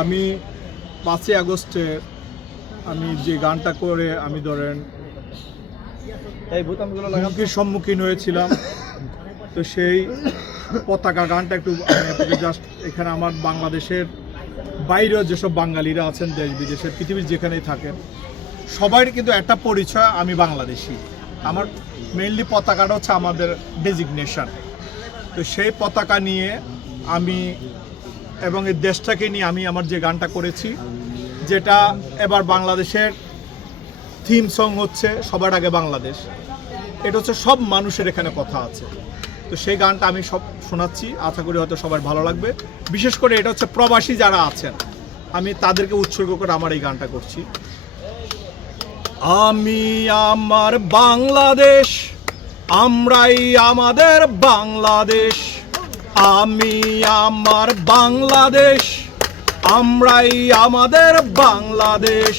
আমি পাঁচই আগস্টে আমি যে গানটা করে আমি ধরেন হুমকির সম্মুখীন হয়েছিলাম। তো সেই পতাকা গানটা একটু জাস্ট এখানে আমার বাংলাদেশের বাইরেও যেসব বাঙালিরা আছেন দেশ বিদেশে পৃথিবীর যেখানেই থাকেন সবাই কিন্তু একটা পরিচয় আমি বাংলাদেশি। আমার মেইনলি পতাকাটা হচ্ছে আমাদের ডেজিগনেশন তো সেই পতাকা নিয়ে আমি এবং এই দেশটাকে নিয়ে আমি আমার যে গানটা করেছি, যেটা এবার বাংলাদেশের থিম সং হচ্ছে সবার আগে বাংলাদেশ। এটা হচ্ছে সব মানুষের এখানে কথা আছে। তো সেই গানটা আমি সব শোনাচ্ছি, আশা করি হয়তো সবার ভালো লাগবে। বিশেষ করে এটা হচ্ছে প্রবাসী যারা আছেন, আমি তাদেরকে উৎসর্গ করে আমার এই গানটা করছি। আমি আমার বাংলাদেশ, আমরাই আমাদের বাংলাদেশ। আমি আমার বাংলাদেশ, আমরাই আমাদের বাংলাদেশ।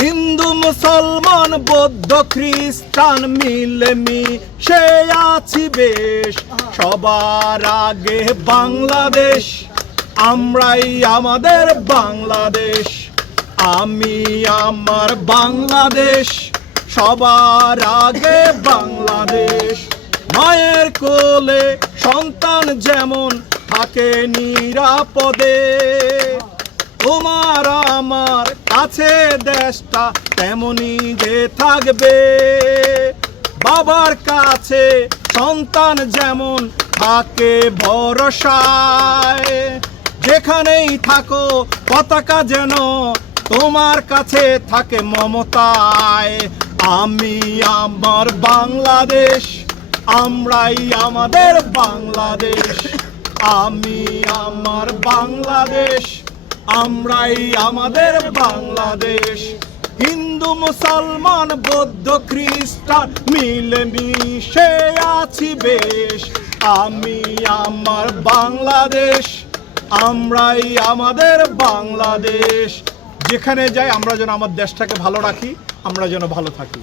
হিন্দু, মুসলমান, বৌদ্ধ, খ্রিস্টান মিলে মিশে আছি বেশ। সবার আগে বাংলাদেশ, আমরাই আমাদের বাংলাদেশ। আমি আমার বাংলাদেশ, সবার আগে বাংলাদেশ। মায়ের কোলে সন্তান যেমন থাকে নিরাপদে। তোমার আমার কাছে দেশটা তেমনি যে থাকবে। বাবার কাছে সন্তান যেমন থাকে ভরসায়। যেখানেই থাকো, পতাকা যেন তোমার কাছে থাকে মমতায়। আমি আমার বাংলাদেশ আমরাই আমাদের বাংলাদেশ। আমি আমার বাংলাদেশ, আমরাই আমাদের বাংলাদেশ। হিন্দু, মুসলমান, বৌদ্ধ, খ্রিস্টান মিলে মিশে আছি বেশ। আমি আমার বাংলাদেশ, আমরাই আমাদের বাংলাদেশ। যেখানে যাই, আমরা যেন আমার দেশটাকে ভালো রাখি, আমরা যেন ভালো থাকি।